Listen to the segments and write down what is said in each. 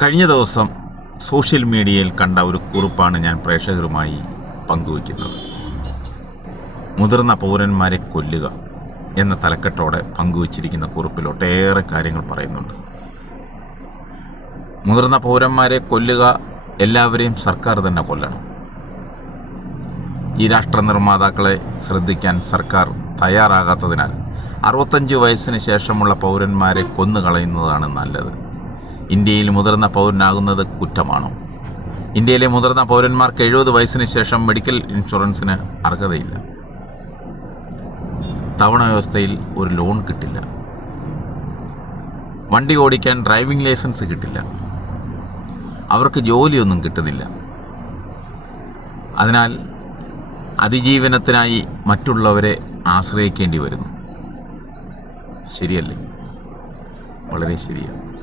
കഴിഞ്ഞ ദിവസം സോഷ്യൽ മീഡിയയിൽ കണ്ട ഒരു കുറിപ്പാണ് ഞാൻ പ്രേക്ഷകരുമായി പങ്കുവയ്ക്കുന്നത്. മുതിർന്ന പൗരന്മാരെ കൊല്ലുക എന്ന തലക്കെട്ടോടെ പങ്കുവച്ചിരിക്കുന്ന കുറിപ്പിൽ ഒട്ടേറെ കാര്യങ്ങൾ പറയുന്നുണ്ട്. മുതിർന്ന പൗരന്മാരെ കൊല്ലുക എല്ലാവരെയും സർക്കാർ തന്നെ കൊല്ലണം. ഈ രാഷ്ട്ര നിർമ്മാതാക്കളെ ശ്രദ്ധിക്കാൻ സർക്കാർ തയ്യാറാകാത്തതിനാൽ അറുപത്തഞ്ച് വയസ്സിന് ശേഷമുള്ള പൗരന്മാരെ കൊന്നുകളയുന്നതാണ് നല്ലത്. ഇന്ത്യയിൽ മുതിർന്ന പൗരനാകുന്നത് കുറ്റമാണോ? ഇന്ത്യയിലെ മുതിർന്ന പൗരന്മാർക്ക് എഴുപത് വയസ്സിന് ശേഷം മെഡിക്കൽ ഇൻഷുറൻസിന് അർഹതയില്ല. തവണ വ്യവസ്ഥയിൽ ഒരു ലോൺ കിട്ടില്ല. വണ്ടി ഓടിക്കാൻ ഡ്രൈവിംഗ് ലൈസൻസ് കിട്ടില്ല. അവർക്ക് ജോലിയൊന്നും കിട്ടുന്നില്ല. അതിനാൽ അതിജീവനത്തിനായി മറ്റുള്ളവരെ ആശ്രയിക്കേണ്ടി വരുന്നു. ശരിയല്ലേ? വളരെ ശരിയാണ്.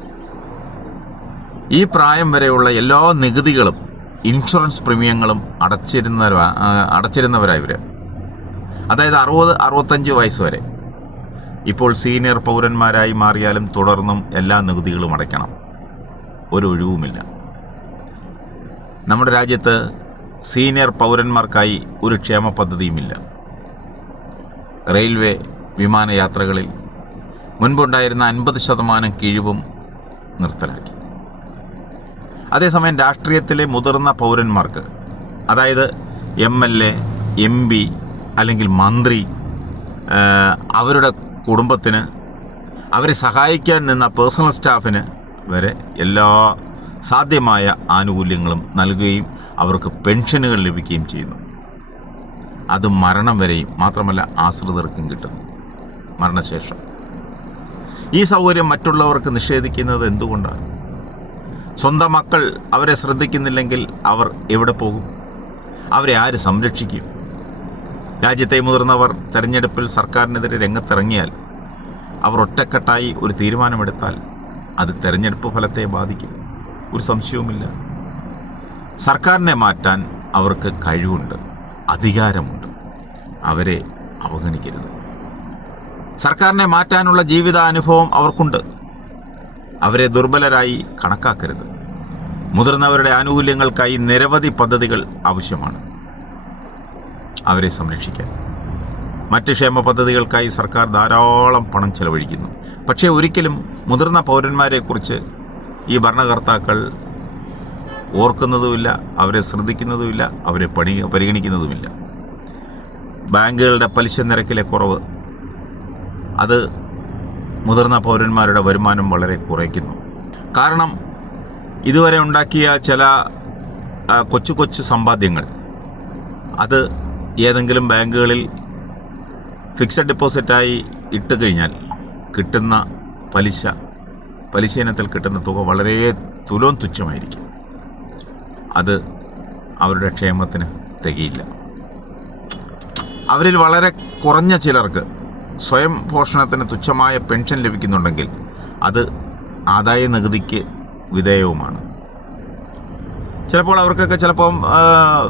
ഈ പ്രായം വരെയുള്ള എല്ലാ നികുതികളും ഇൻഷുറൻസ് പ്രീമിയങ്ങളും അടച്ചിരുന്നവരാ ആ, അടച്ചിരുന്നവരാ ഇവർ അതായത് അറുപത് അറുപത്തഞ്ച് വയസ്സ് വരെ. ഇപ്പോൾ സീനിയർ പൗരന്മാരായി മാറിയാലും തുടർന്നും എല്ലാ നികുതികളും അടയ്ക്കണം. ഒരു ഒഴിവുമില്ല. നമ്മുടെ രാജ്യത്ത് സീനിയർ പൗരന്മാർക്കായി ഒരു ക്ഷേമ പദ്ധതിയുമില്ല. റെയിൽവേ വിമാനയാത്രകളിൽ മുൻപുണ്ടായിരുന്ന അൻപത് ശതമാനം കിഴിവും നിർത്തലാക്കി. അതേസമയം രാഷ്ട്രീയത്തിലെ മുതിർന്ന പൗരന്മാർക്ക് അതായത് M L A M P അല്ലെങ്കിൽ മന്ത്രി അവരുടെ കുടുംബത്തിന് അവരെ സഹായിക്കാൻ നിന്ന പേഴ്സണൽ സ്റ്റാഫിന് വരെ എല്ലാ സാധ്യമായ ആനുകൂല്യങ്ങളും നൽകുകയും അവർക്ക് പെൻഷനുകൾ ലഭിക്കുകയും ചെയ്യുന്നു. അത് മരണം വരെയും മാത്രമല്ല ആശ്രിതർക്കും കിട്ടും. മരണശേഷം. ഈ സൗകര്യം മറ്റുള്ളവർക്ക് നിഷേധിക്കുന്നത് എന്തുകൊണ്ടാണ്? സ്വന്തം മക്കൾ അവരെ ശ്രദ്ധിക്കുന്നില്ലെങ്കിൽ അവർ എവിടെ പോകും? അവരെ ആര് സംരക്ഷിക്കും? രാജ്യത്തെ മുതിർന്നവർ തെരഞ്ഞെടുപ്പിൽ സർക്കാരിനെതിരെ രംഗത്തിറങ്ങിയാൽ അവർ ഒറ്റക്കെട്ടായി ഒരു തീരുമാനമെടുത്താൽ അത് തെരഞ്ഞെടുപ്പ് ഫലത്തെ ബാധിക്കും. ഒരു സംശയവുമില്ല. സർക്കാരിനെ മാറ്റാൻ അവർക്ക് കഴിവുണ്ട് അധികാരമുണ്ട്. അവരെ അവഗണിക്കരുത്. സർക്കാരിനെ മാറ്റാനുള്ള ജീവിതാനുഭവം അവർക്കുണ്ട്. അവരെ ദുർബലരായി കണക്കാക്കരുത്. മുതിർന്നവരുടെ ആനുകൂല്യങ്ങൾക്കായി നിരവധി പദ്ധതികൾ ആവശ്യമാണ്. അവരെ സംരക്ഷിക്കാൻ. മറ്റ് ക്ഷേമ പദ്ധതികൾക്കായി സർക്കാർ ധാരാളം പണം ചെലവഴിക്കുന്നു. പക്ഷേ ഒരിക്കലും മുതിർന്ന പൗരന്മാരെക്കുറിച്ച് ഈ ഭരണകർത്താക്കൾ ഓർക്കുന്നതുമില്ല അവരെ ശ്രദ്ധിക്കുന്നതുമില്ല അവരെ പണി പരിഗണിക്കുന്നതുമില്ല. ബാങ്കുകളുടെ പലിശ നിരക്കിലെ കുറവ് അത് മുതിർന്ന പൗരന്മാരുടെ വരുമാനം വളരെ കുറയ്ക്കുന്നു. കാരണം ഇതുവരെ ഉണ്ടാക്കിയ ചില കൊച്ചു കൊച്ചു സമ്പാദ്യങ്ങൾ അത് ഏതെങ്കിലും ബാങ്കുകളിൽ ഫിക്സഡ് ഡെപ്പോസിറ്റായി ഇട്ട് കഴിഞ്ഞാൽ കിട്ടുന്ന പലിശ പലിശ ഇനത്തിൽ കിട്ടുന്ന തുക വളരെ തുലോം തുച്ഛമായിരിക്കും. അത് അവരുടെ ക്ഷേമത്തിന് തികയില്ല. അവരിൽ വളരെ കുറഞ്ഞ ചിലർക്ക് സ്വയം പോഷണത്തിന് തുച്ഛമായ പെൻഷൻ ലഭിക്കുന്നുണ്ടെങ്കിൽ അത് ആദായ നികുതിക്ക് വിധേയവുമാണ്. ചിലപ്പോൾ അവർക്കൊക്കെ ചിലപ്പം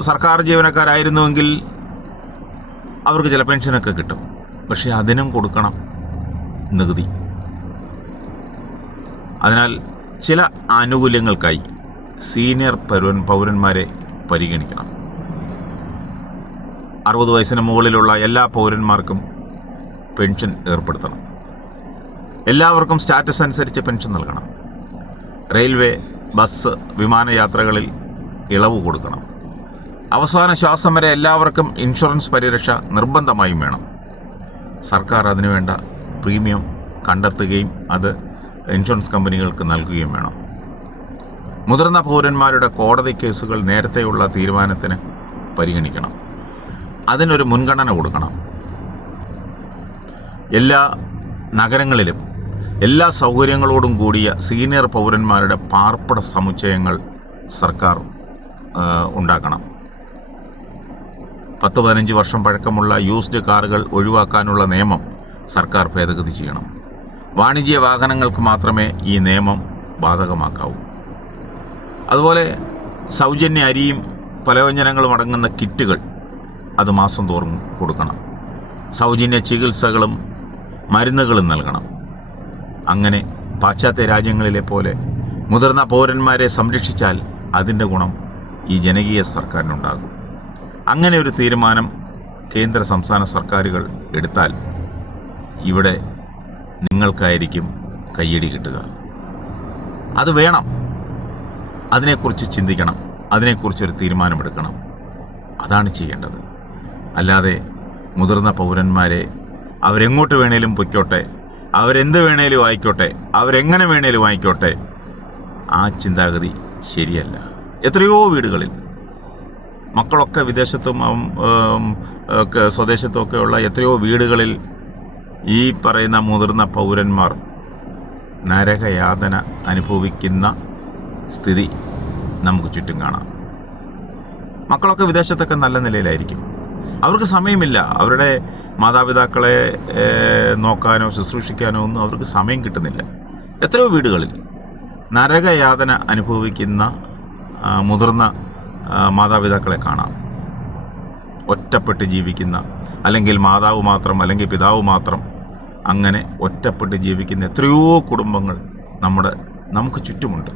സർക്കാർ ജീവനക്കാരായിരുന്നുവെങ്കിൽ അവർക്ക് ചില പെൻഷനൊക്കെ കിട്ടും. പക്ഷേ അതിനും കൊടുക്കണം നികുതി. അതിനാൽ ചില ആനുകൂല്യങ്ങൾക്കായി സീനിയർ പൗരൻ പൗരന്മാരെ പരിഗണിക്കണം. അറുപത് വയസ്സിന് മുകളിലുള്ള എല്ലാ പൗരന്മാർക്കും പെൻഷൻ ഏർപ്പെടുത്തണം. എല്ലാവർക്കും സ്റ്റാറ്റസ് അനുസരിച്ച് പെൻഷൻ നൽകണം. റെയിൽവേ ബസ് വിമാനയാത്രകളിൽ ഇളവ് കൊടുക്കണം. അവസാന ശ്വാസം വരെ എല്ലാവർക്കും ഇൻഷുറൻസ് പരിരക്ഷ നിർബന്ധമായും വേണം. സർക്കാർ അതിനുവേണ്ട പ്രീമിയം കണ്ടെത്തുകയും അത് ഇൻഷുറൻസ് കമ്പനികൾക്ക് നൽകുകയും വേണം. മുതിർന്ന പൗരന്മാരുടെ കോടതി കേസുകൾ നേരത്തെയുള്ള തീരുമാനത്തിന് പരിഗണിക്കണം. അതിനൊരു മുൻഗണന കൊടുക്കണം. എല്ലാ നഗരങ്ങളിലും എല്ലാ സൗകര്യങ്ങളോടും കൂടിയ സീനിയർ പൗരന്മാരുടെ പാർപ്പിട സമുച്ചയങ്ങൾ സർക്കാർ ഉണ്ടാക്കണം. പത്ത് പതിനഞ്ച് വർഷം പഴക്കമുള്ള യൂസ്ഡ് കാറുകൾ ഒഴിവാക്കാനുള്ള നിയമം സർക്കാർ ഭേദഗതി ചെയ്യണം. വാണിജ്യ വാഹനങ്ങൾക്ക് മാത്രമേ ഈ നിയമം ബാധകമാക്കാവൂ. അതുപോലെ സൗജന്യ അരിയും പലവ്യഞ്ജനങ്ങളും അടങ്ങുന്ന കിറ്റുകൾ അത് മാസം തോറും കൊടുക്കണം. സൗജന്യ ചികിത്സകളും മരുന്നുകളും നൽകണം. അങ്ങനെ പാശ്ചാത്യ രാജ്യങ്ങളിലെ പോലെ മുതിർന്ന പൗരന്മാരെ സംരക്ഷിച്ചാൽ അതിന്റെ ഗുണം ഈ ജനകീയ സർക്കാരിനുണ്ടാകും. അങ്ങനെ ഒരു തീരുമാനം കേന്ദ്ര സംസ്ഥാന സർക്കാരുകൾ എടുത്താൽ ഇവിടെ നിങ്ങൾക്കായിരിക്കും കയ്യടി കിട്ടുക. അത് വേണം. അതിനെക്കുറിച്ച് ചിന്തിക്കണം. അതിനെക്കുറിച്ചൊരു തീരുമാനമെടുക്കണം. അതാണ് ചെയ്യേണ്ടത്. അല്ലാതെ മുതിർന്ന പൗരന്മാരെ അവരെങ്ങോട്ട് വേണേലും പൊയ്ക്കോട്ടെ. അവരെന്ത് വേണേലും ആയിക്കോട്ടെ. അവരെങ്ങനെ വേണേലും ആയിക്കോട്ടെ. ആ ചിന്താഗതി ശരിയല്ല. എത്രയോ വീടുകളിൽ മക്കളൊക്കെ വിദേശത്തും ഉം, ഉം, ഒക്കെ സ്വദേശത്തും ഒക്കെ ഉള്ള എത്രയോ വീടുകളിൽ ഈ പറയുന്ന മുതിർന്ന പൗരന്മാർ നരകയാതന അനുഭവിക്കുന്ന സ്ഥിതി നമുക്ക് ചുറ്റും കാണാം. മക്കളൊക്കെ വിദേശത്തൊക്കെ നല്ല നിലയിലായിരിക്കും. അവർക്ക് സമയമില്ല. അവരുടെ മാതാപിതാക്കളെ നോക്കാനോ ശുശ്രൂഷിക്കാനോ ഒന്നും അവർക്ക് സമയം കിട്ടുന്നില്ല. എത്രയോ വീടുകളിൽ നരകയാതന അനുഭവിക്കുന്ന മുതിർന്ന മാതാപിതാക്കളെ കാണാം. ഒറ്റപ്പെട്ട് ജീവിക്കുന്ന അല്ലെങ്കിൽ മാതാവ് മാത്രം അല്ലെങ്കിൽ പിതാവ് മാത്രം അങ്ങനെ ഒറ്റപ്പെട്ട് ജീവിക്കുന്ന എത്രയോ കുടുംബങ്ങൾ നമ്മുടെ നമുക്ക് ചുറ്റുമുണ്ട്.